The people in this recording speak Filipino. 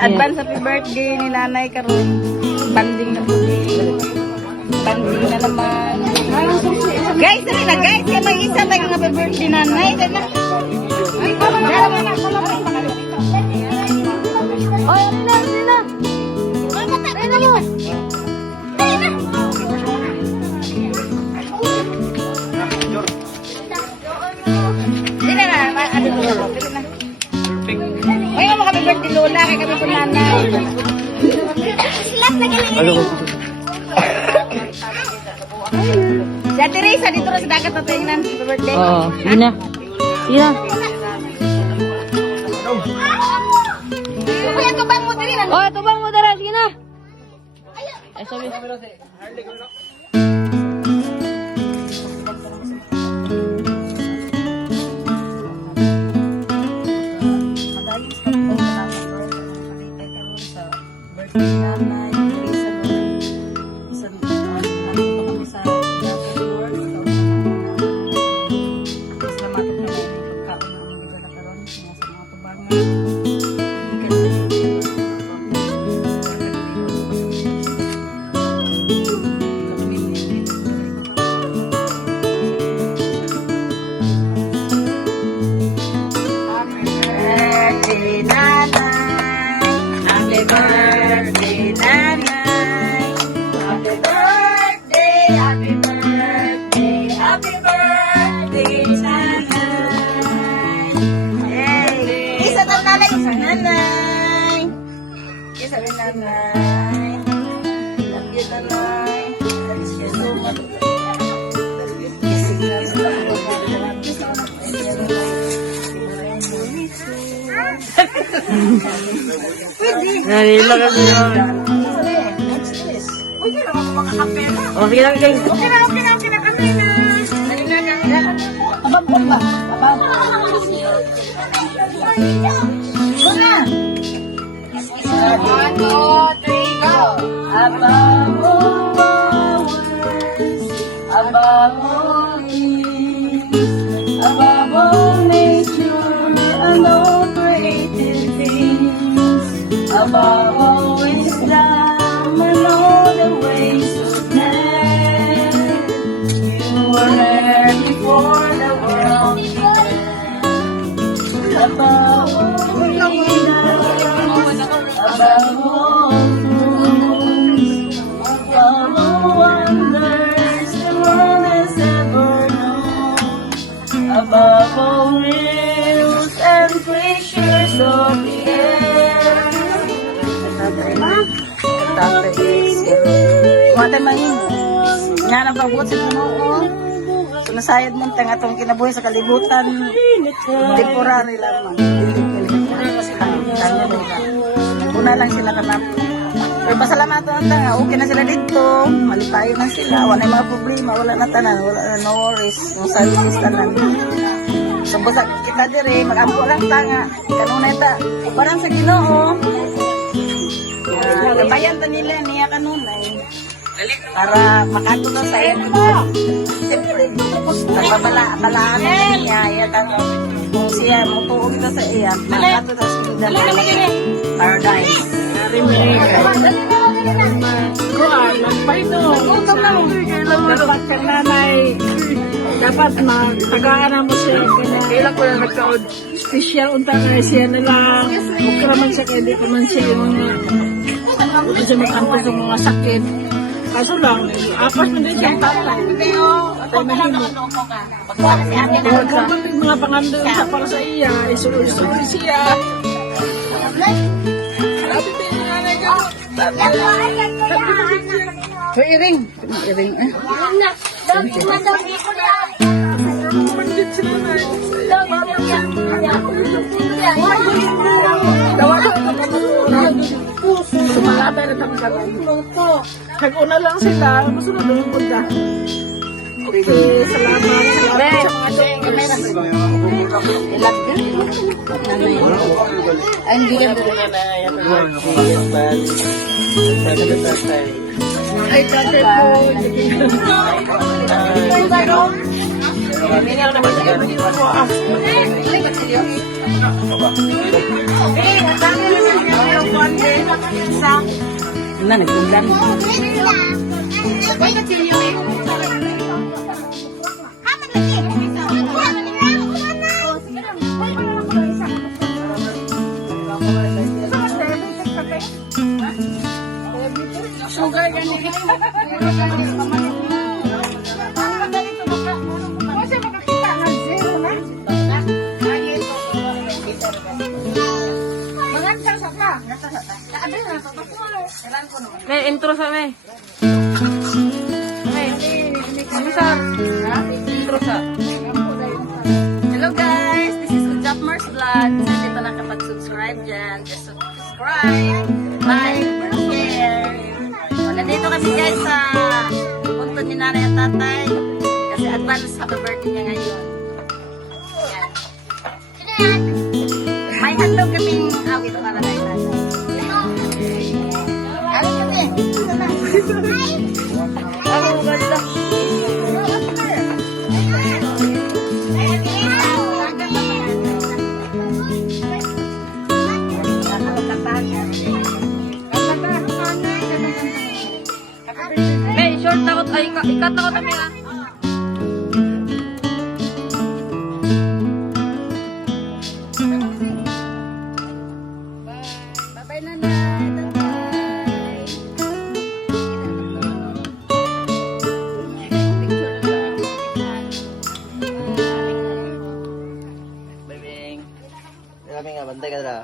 Advance happy birthday ni nanay karon. Banding na po. Banding na naman. Guys, dali na guys. Kaya may isa tayo ng happy birthday nanay. Dali na. Ay, birthday Lola, kaya kami po nanay. Si Ate Reza, dito na sa dagat na tingnan. Happy birthday. Oo, yun na. Sina? Kuya, tubang mo din. Oh, tubang mo dara, sige na. Ay, sabi. Nalila kasi yun. Oh, sige lang guys. Okay na kami na. Nalila na. Abang ba? Abang. Go na. 1, 2, 3, go. Abang above nature and all created things, above all wisdom and all the ways of man. You were there before the world began. Above all leaders, above all rules, above all wonders the world has ever known, above all hills and glaciers of the air. Kuwatan man yun. Nga na pagbuot sa Ginoo. Sunasayad mo ang atong kinabuhi sa kalibutan. Temporary lamang. Una lang sila kanap. Pero pasalamatan na nga, okay na sila dito. Malipayo na sila. Wala yung mga problema. Wala na tanan. Wala na no worries. Yung services tanan. So, basta kita dire, mag-ampo lang tanga. Kanunay ta. Parang sa Ginoo. Kabayan ta nila niya kanunay. Para makatulong sa iyo. Siyempre, balaan niya. Kung siya mutuog na sa iya, makatulong sa iyo. Paradise. Kuan, magpaito. Dapat ka nanay. Dapat tagaan mo siya. Kailan ko na nagkaod. Special unta na siya nila. Huwag ka man siya, hindi ka man siya yung mga hindi siya magkanto sa mga sakit. Kaso lang, apas mo din siyang tatay. Huwag ka mga pangandun sa para sa iya. Isuri siya. So, iring. Iring, eh. Sumalabay na kami sa nag-una lang sila. Masunod yung punta. Okay, salamat. Salamat sa mga ay, tatay po. Na, nagtunggan. Sugar ganito. May intro sa may. May. Ano sa? Intro sa. Hello guys, this is Ujapmars Vlog. Sa hindi pa nakapag-subscribe dyan, just subscribe, like, share. O, nandito kami guys sa punto ni nanay at tatay. Kasi advance happy birthday niya ngayon. Yan. May handog kaming awit para kay tatay. Ako ganda. May short na ko ay ikat na ko kami ah. Bye-bye nanay. Bebeng. Kami nga, bantay ka na.